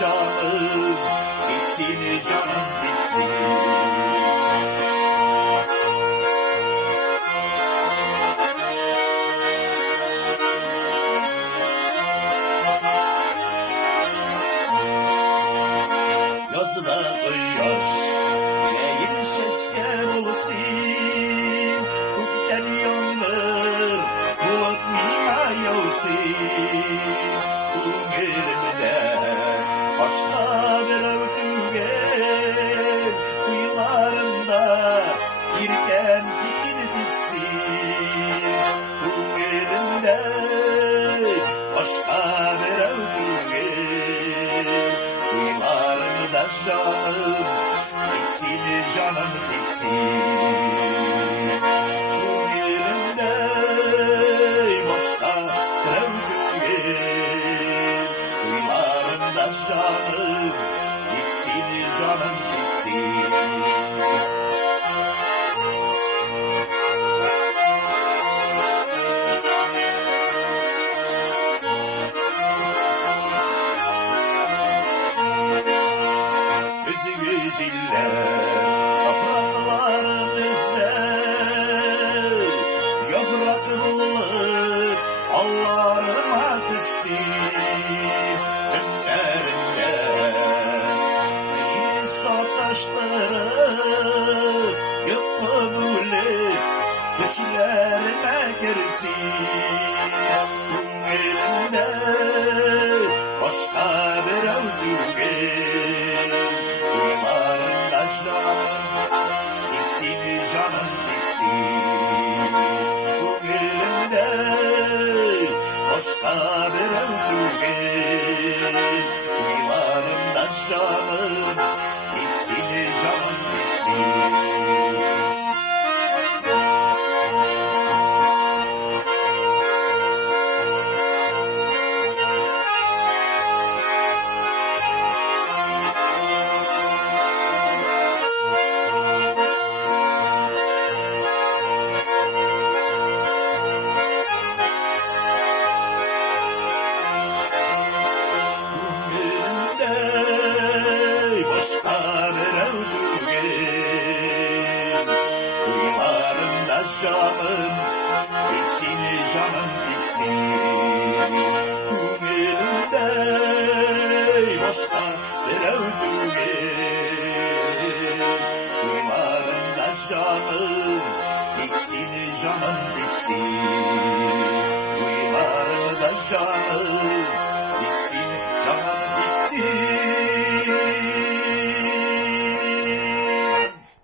canım, tiksin canım tiksin. Yazıda kıyas, şeyin sesken olsun, kutken yandır, bulat mima yavsin. Kulun elimde, başka bir ötügen, kuyularında, girken tiksin tiksin. Kulun elimde, başka bir ötügen, kuyularında canım, tiksin canım tiksin. Bu yerimde başka krevdüğün, kuyularında canım, tiksin canım tiksin. Ziller, yaprakların izler, yapraklık allarıma düşsün. Önlerinde insan taşları, yıkımlı düşlerime girsin. Elinde başka bir öldürgen, tiksin canım tiksin. Bu elimde başka bir öldürgen, kuyularımda canım, tiksin canım tiksin. Canım, tiksin canım tiksin. Elimde başka bir öldürgen, kuyularımda canım, tiksin canım tiksin. Kuyularımda canım,